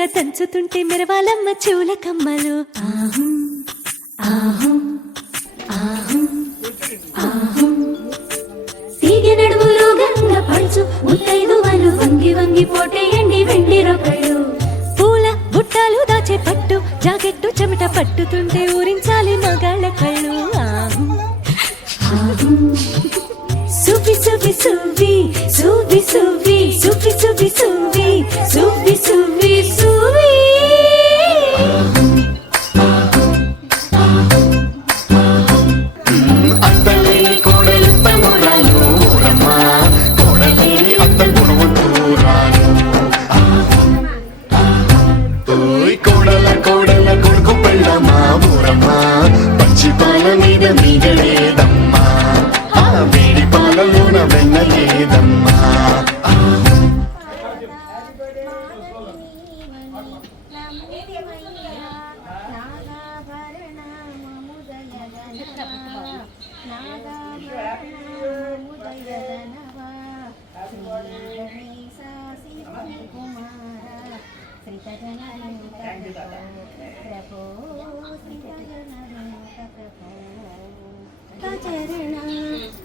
మెత్తగా దంచుతుంటే మెరవాలమ్మ చెవుల కమ్మలు. తీగ నడుములు గంగ పంచు ముత్తైదువలు వంగి వంగి పోటేయండి వెండి రొకళ్ళు. పూల బుట్టాలు దాచే పట్టు జాకెట్టు చెమట పట్టుతుంటే ఊరించాలి మగాళ్ళ కళ్ళు. సువి సువి సువి సువి సువి సువి సువి సువి సువి సువి సువి. అత్తలేని కోడలు తమ్మురాలు ఊరమ్మ, కోడలేని అత్త గుణవంతురాలు. కోడల కోడల కొడుకు పెళ్ళమ్మా ఊరమ్మ, పచ్చి పాల మీద మీగలేదమ్మా, వేడి పాలలోన వెన్న లేదమ్మా. చరణ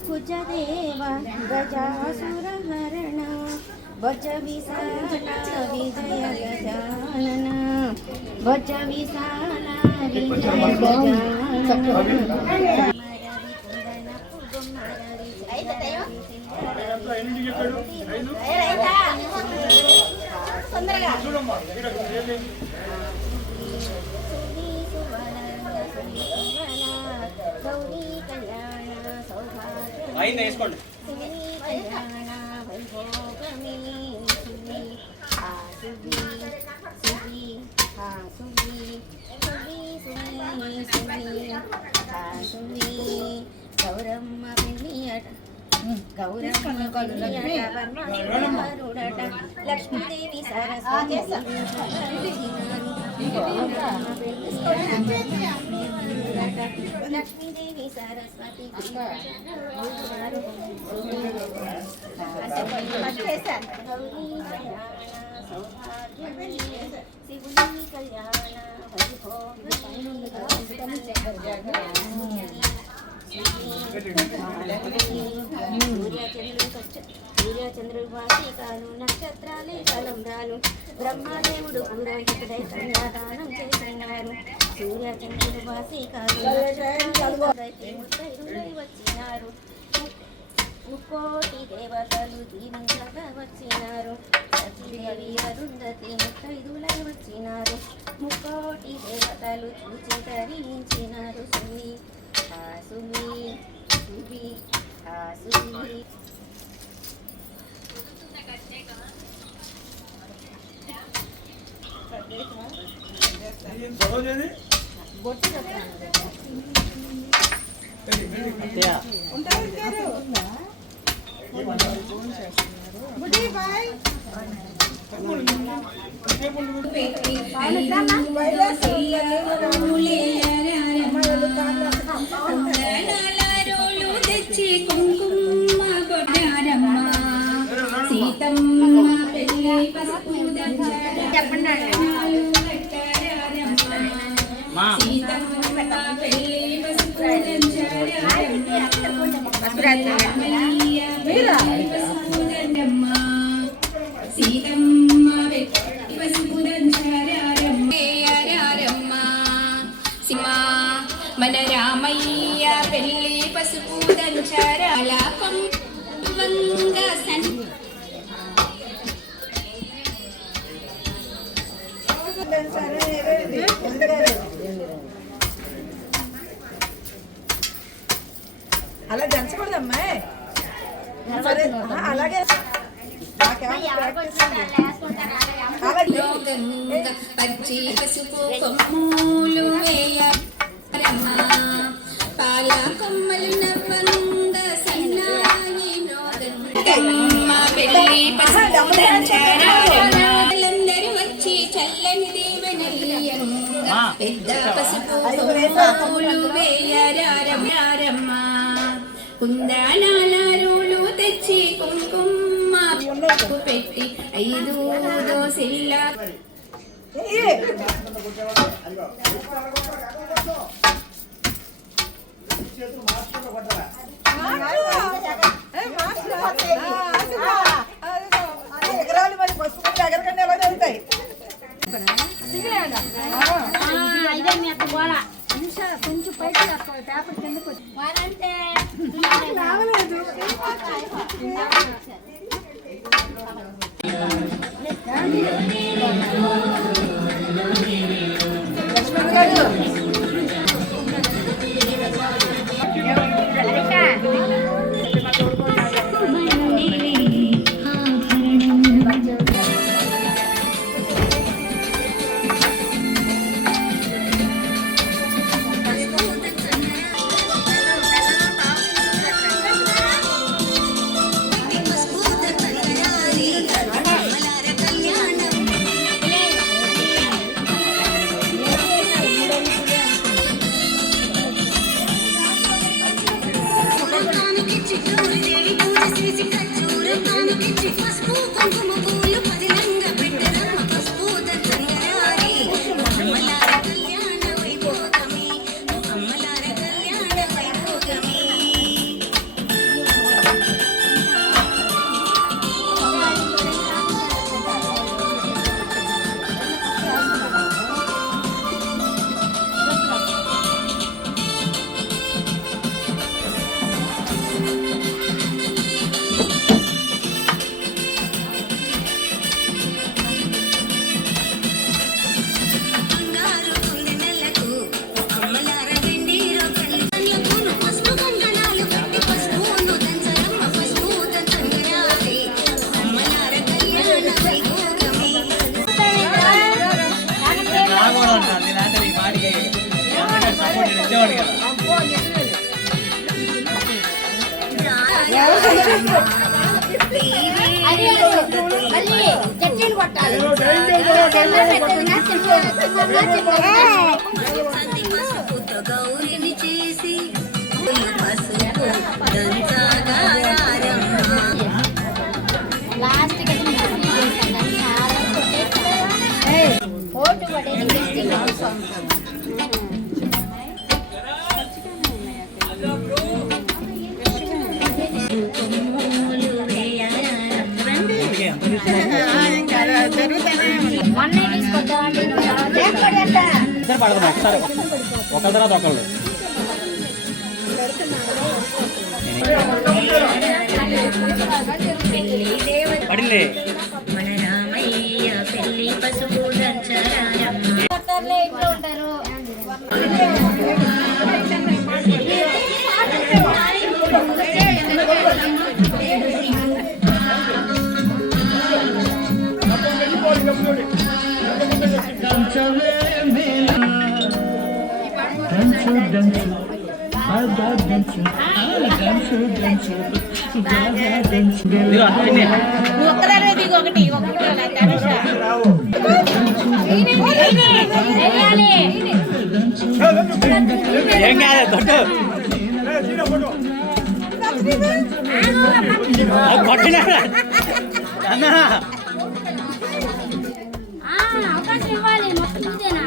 కుజదేవ గజాసురహరణ భజ విశాల విజయ గజానన భజ విశాల విజయ గజానన. వేసుకోండి. గౌరమ్మ గౌరమ్మ లక్ష్మీదేవి సరస్వతి లక్ష్మీదేవి సరస్వతి శివుని కళ్యాణ సూర్యచంద్రుడు వాసికాలు నక్షత్రాలే కలంబ్రాలు బ్రహ్మదేవుడు పురోహితుడై కన్యాదానం చేసినారు. సూర్యచంద్రుడు వాసికాలు ముత్తైదులై వచ్చినారు. ముక్కోటి దేవతలు దీవించగా వచ్చినారు. సతీదేవి అరుంధతి ముత్తైదులై వచ్చినారు. ముక్కోటి దేవతలు చూచి ధరించినారు. సుమి సుమి సువి సువి. తెచ్చి కుంకుమ కొట్టారమ్మ సీతమ్మ పెళ్ళి పసుపు చెప్పండి. సీతమ్మ పెళ్ళి పసుపు దండమ్మ సీతమ్మ పసుపు దంచారమ్మ సిమా మన రామయ్య పెళ్ళి పసుపు దంచారాల వంగ సన్ అలా దంచకూడదమ్మా. అలాగే పచ్చి పసుపు కొమ్ములు వేయమ్మ పాల కొమ్మలు నవ్వంద సన్నాయి నోదమ్మ పెళ్ళి పసుపు దంచారందరూ వచ్చి చల్లని దీవెనయ్యంగ పెద్ద పసుపు కొమ్ములు వేయరారమ్మ కుందనాలు తెచ్చి కుంకుమ పెట్టి 5 దోసిల్ల ఎగరాలి మరి పసుపు ఎగరకండి ఎలా జరుగుతాయి కొంచెం పైకి పేపర్ కిందకు వారంటే రావలేదు లక్ష్మణ్ గారు గౌరిని చేసి ఓటు పడేది ఇద్దరు పడదాం ఒకసారి ఒకరి తర్వాత ఒకళ్ళు పడింది ఇంట్లో ఉంటారు ఏం కాదు కొట్టు కొట్టినా అన్నా అవకాశం ఇవ్వాలి మొత్తం ఇదేనా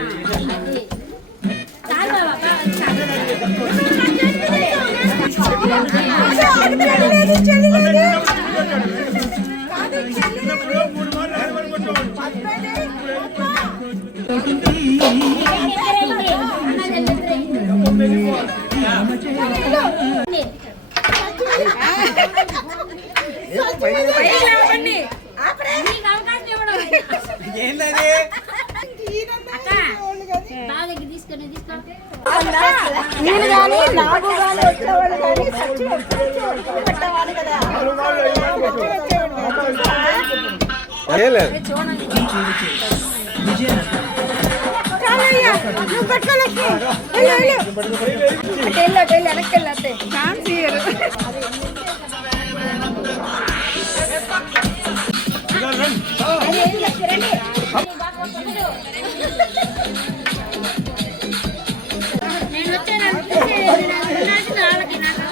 ఏంటది బాగా తీసుకొని నేను కానీ నాకు కానీ వచ్చేవాళ్ళు కానీ సచ్చి పెట్టేవాళ్ళు కదా నువ్వు పట్టుకోలేకి వెనక్కి వెళ్ళతే ఛాన్స్ ఇయ్యరు నేను వచ్చానంటే వాళ్ళకి నాకు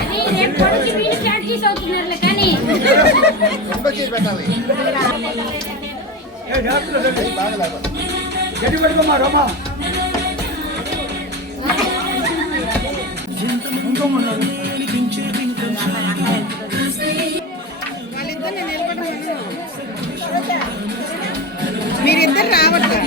అది రేపు పొడిచి వీళ్ళు ప్రాక్టీస్ అవుతున్నారులే కానీ వాళ్ళిద్దరిని నిలబడమను. మీరిద్దరు రావట్లా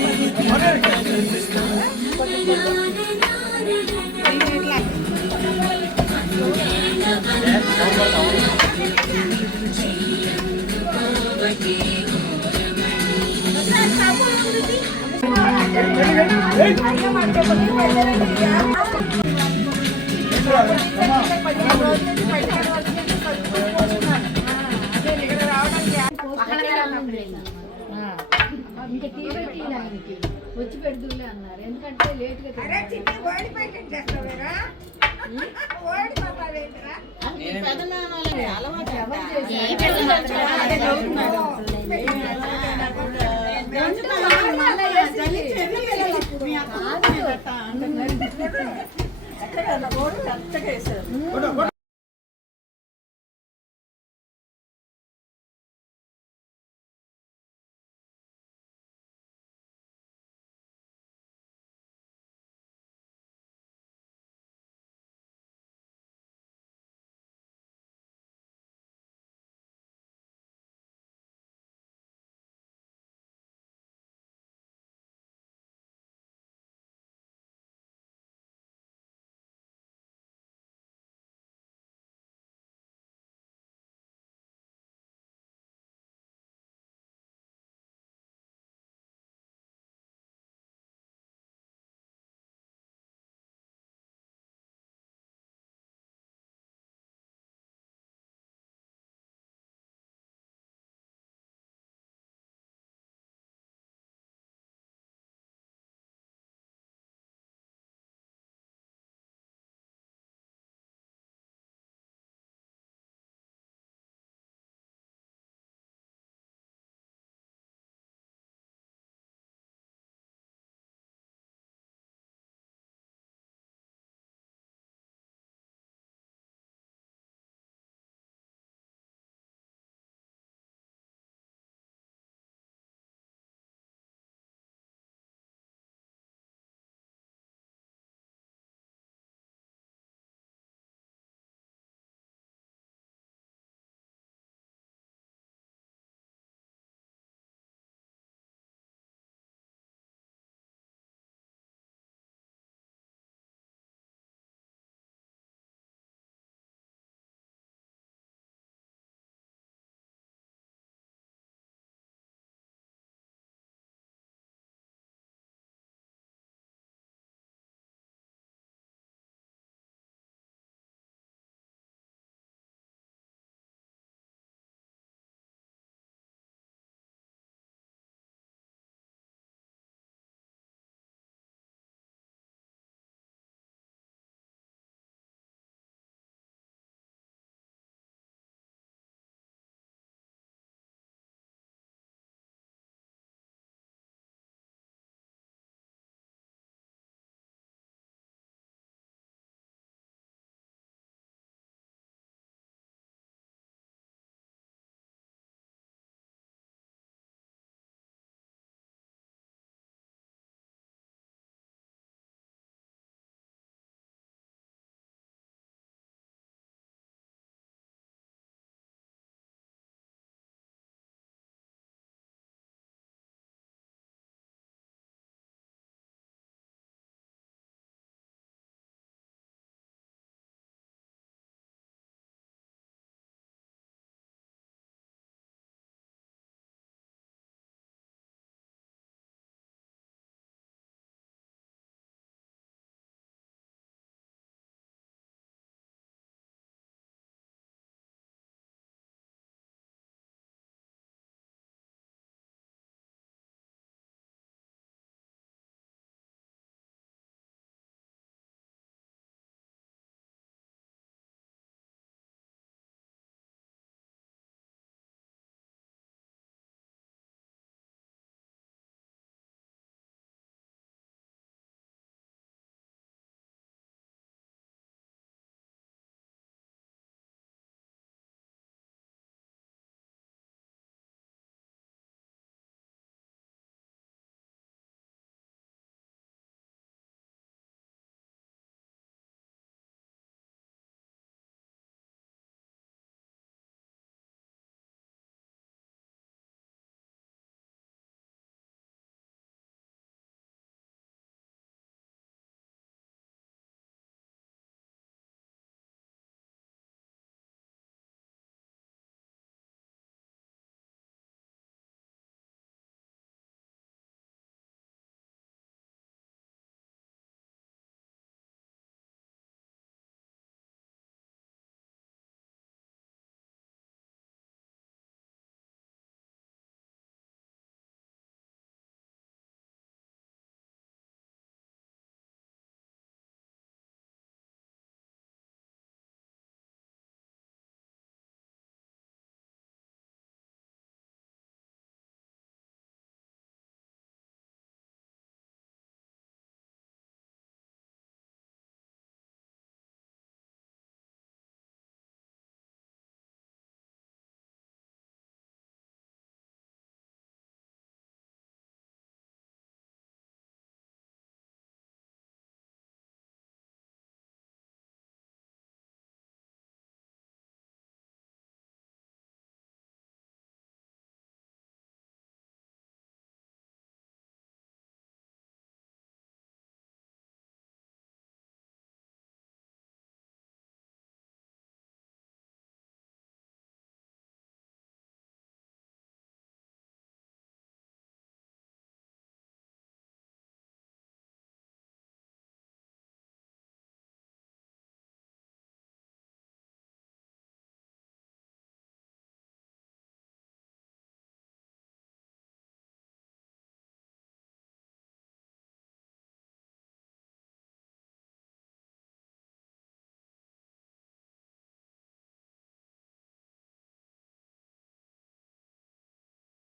వచ్చి పెడుతులే అన్నారు ఎందుకంటే లేట్ గా అక్కడ